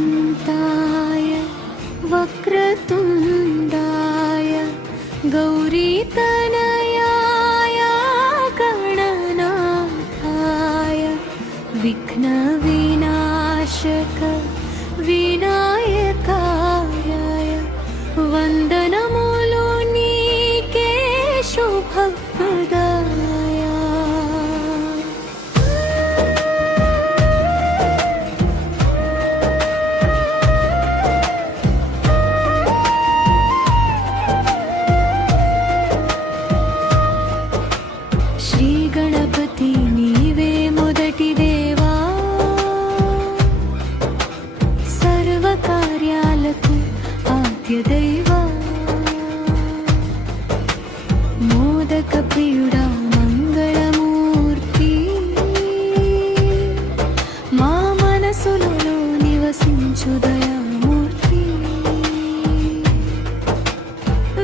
एकदन्ताय वक्रतुण्डाय गौरीतनयाय गणनाथाय विघ्नविनाशक विनायकाय वन्दनमुलु नीके शुभप्रदाय। श्री गणपति नीवे मोदटि देवा सर्वकार्यालकु आद्य दैवा मोदक प्रियुडा मंगళమూర్తి మా మనసులలో నివసించు దయామూర్తి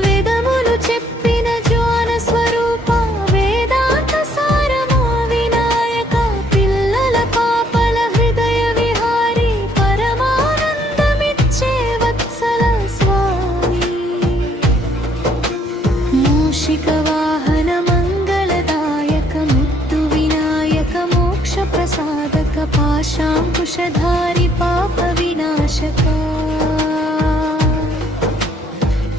వేదములు చెప్పిన జ్ఞాన స్వరూప వేదాంత సారమా వినాయక పిల్లల పాపల హృదయ విహారి పరమానందమిచ్చే వత్సల స్వామి మూషిక వాహన మంగళదాయక ముత్తు వినాయక మోక్ష ప్రసాదక పాశాంకుశధారి పాప వినాశక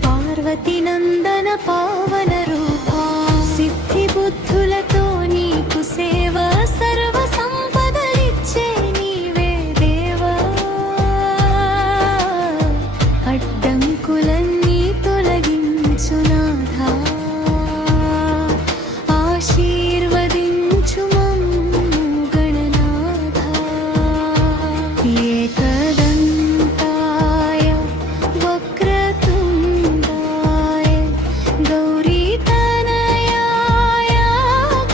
పార్వతి నందన పావన రూపా సిద్ధి బుద్ధులతో నీకు సేవ సర్వ సంపదలిచ్చే నీవే దేవా అడ్డంకులన్నీ తొలగించు నాథా ఆశీర్వదించు మమ్ము గణనాథా एकदन्ताय वक्रतुण्डाय गौरीतनयाय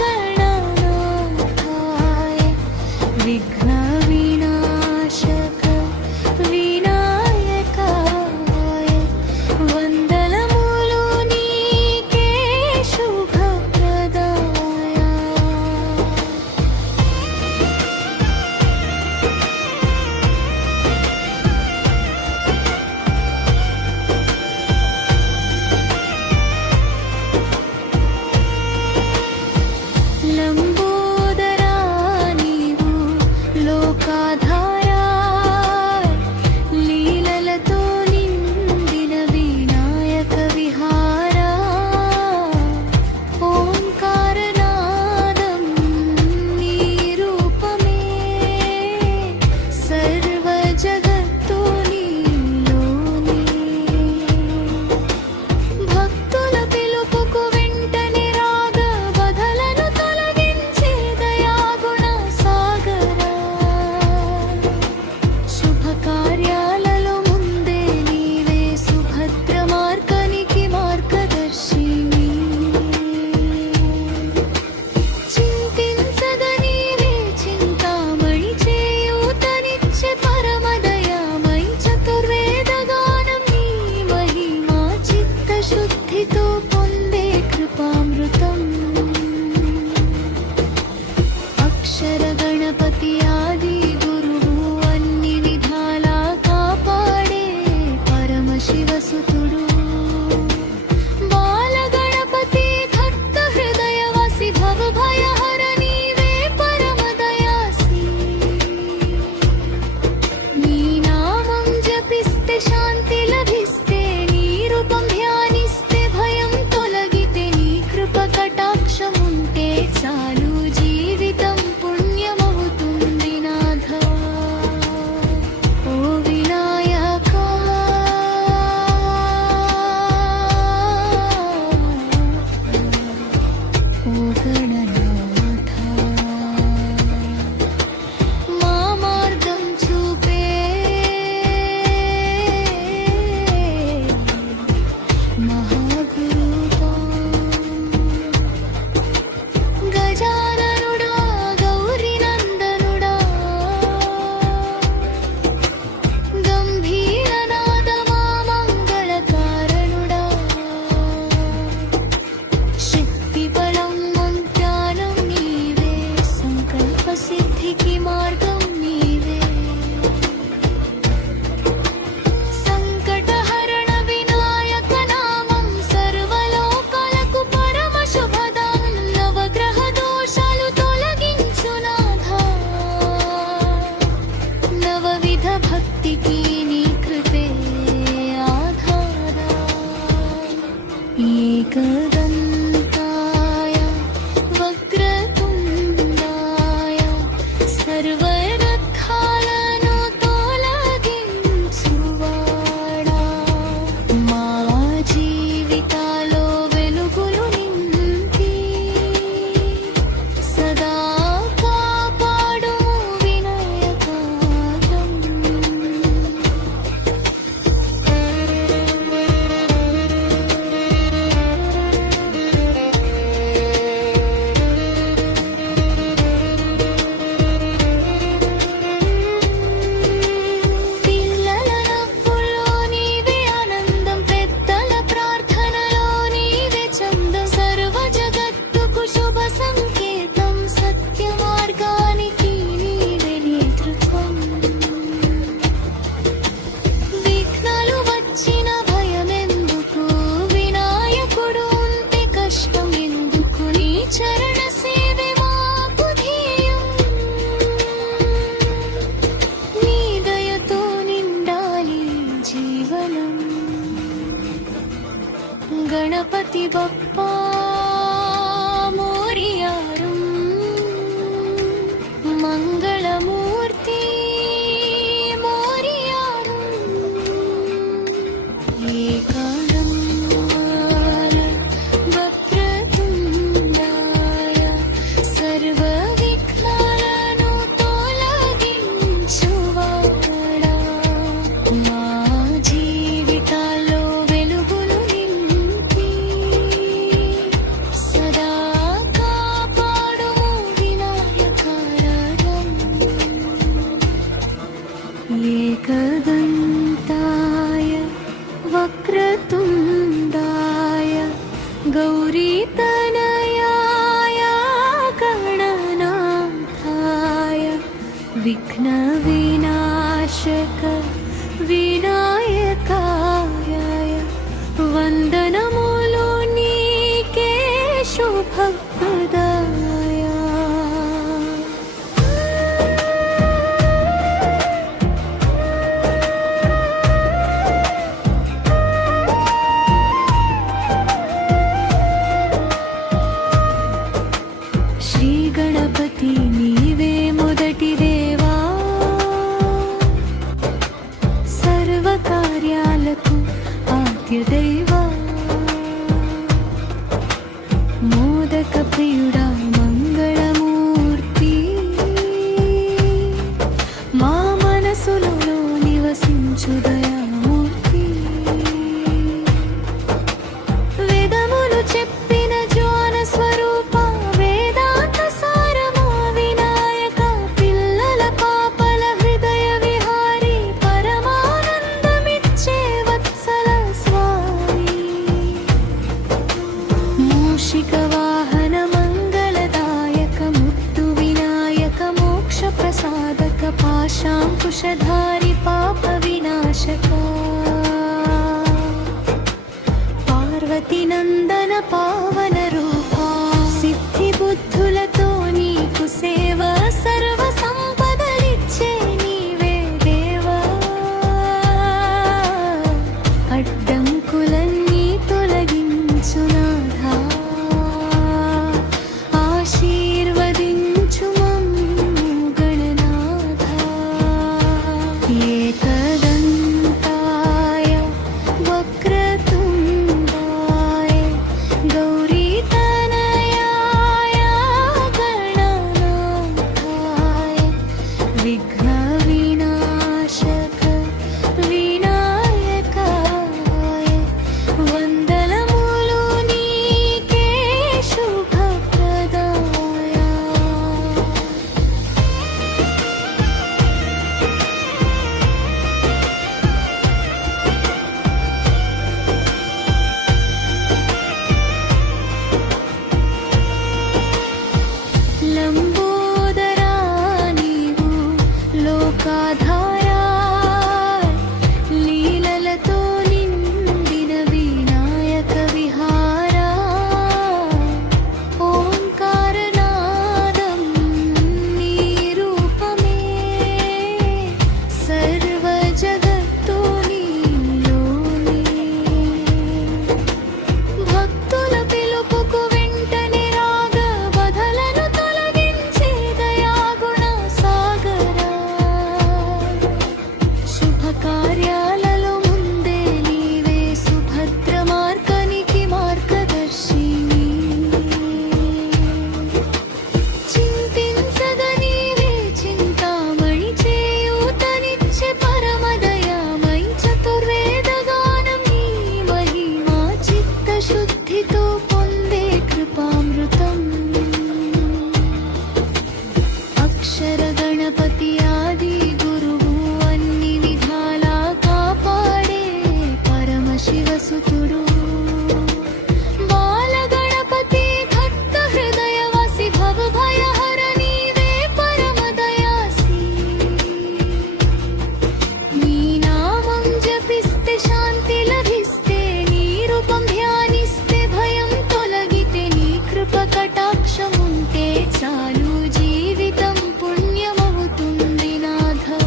गणनाथाय विघ्नविनाशक विनायकाय वन्दनमुलु नीके शुभप्रदाय। లంబోదరా నీవు లోకాధారా లీలలతో నిండిన వినాయక విహారా ఓంకారనాదం నీ రూపమే సర్వ జగత్తు నీలోనే భక్తుల పిలుపుకు వెంటనే రాగ బధలను తొలగించే దయాగుణ సాగరా శుభ కార్యాలలో ముందే నీవే సుభద్ర మార్గానికి మార్గదర్శిని చింతించద నీవే చింతామణి చేయూతనిచ్చే పరమదయామై చతుర్వేద గానం నీ మహిమా చిత్తశుద్ధితో పొందే కృపామృతం అక్షర గణపతి ఆది గురువు అన్ని విధాలా కాపాడే పరమశివసుతుడు బాల గణపతి భక్త హృదయవాసి భవ భయహర నీవే పరమదయాసి నీ నామం జపిస్తే శాంతి లభిస్తే నీ రూపం ధ్యానిస్తే భయం తొలగితే నీ కృప కటాక్షముంటే చాలు జీవితం పుణ్యమవుతుంది నాథా ఓ వినాయకా ఓ గణనాథా మా మార్గం చూపే మహాగురువా గజాననుడా గౌరీనందనుడా గంభీరనాదమా మంగళకారణుడా శక్తి బలం మంత్ర ప్రదాయ. శ్రీ గణపతి నీవే మొదటి దేవా, సర్వకార్యాలకు ఆద్య దైవా. మోదక ప్రియుడా మంగళమూర్తి, మా మనసులో నివసించు దయామూర్తి. వేదములు చెప్పిన జ్ఞాన స్వరూప, వేదాంత సారమా వినాయక. పిల్లల పాపల హృదయ విహారి, పరమానందమిచ్చే వత్సల స్వామి. మూషిక వాహన మంగళదాయక, ముక్తు వినాయక మోక్ష ప్రసాదక. పాశాంకుశధారి పాప వినాశక, పార్వతి నందన పావన రూపా. సిద్ధి బుద్ధులతో నీకు సేవ, సర్వ సంపదలిచ్చే నీవే దేవా. అడ్డంకులన్నీ తొలగించు నాథా, ఆశీర్వదించు మమ్ము గణనాథా. ఏకదంతాయ వక్రతుండాయ గౌరీతనయాయ గణనాథాయ. విఘ్న వినాశక వినాయకాయ, వందనములు నీకే శుభప్రదాయ. లంబోదరా నీవు లోకాధారా, లీలలతో నిండిన వినాయక విహారా. ఓంకారనాదం నీ రూపమే, సర్వ జగత్తు నీలోనే. భక్తుల పిలుపుకు వెంటనే రాగ, బధలను తొలగించే దయాగుణ సాగరా. శుభకార్యాలలో ముందే నీవే, సుభద్ర మార్గానికి మార్గదర్శిని. చింతించగ నీవే చింతామణి, చేయూతనిచ్చే పరమదయామయి. చతుర్వేద గానం నీ మహిమా, చిత్తశుద్ధితో పొందే కృపామృతం. అక్షర గణపతి ఆది గురువు, అన్ని విధాలా కాపాడే పరమశివసుతుడు. బాల గణపతి భక్త హృదయవాసి, భవ భయహర నీవే పరమదయాసి. నీ నామం జపిస్తే శాంతి లభిస్తే, నీ రూపం ధ్యానిస్తే భయం తొలగితే. నీ కృప కటాక్షముంటే చాలు, జీవితం పుణ్యమవుతుంది నాథా.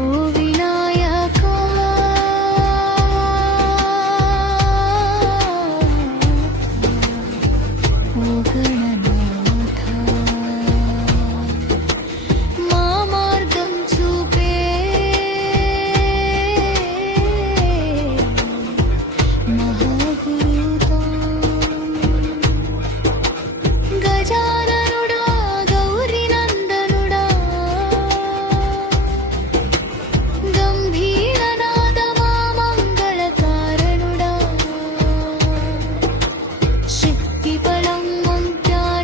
ఓ వినాయకా, ఓ గణనాథా. మా మార్గం చూపే మహాగురుతా. గజాననుడా గౌరీ నందనుడా, గంభీరనాద మా మంగళకారణుడా. శక్తి బలం మంత్రాల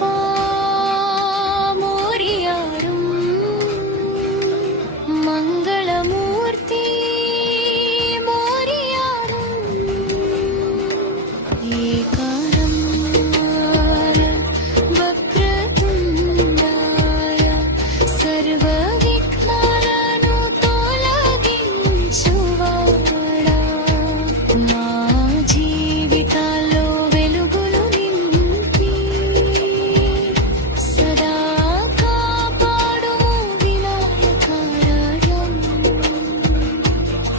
మా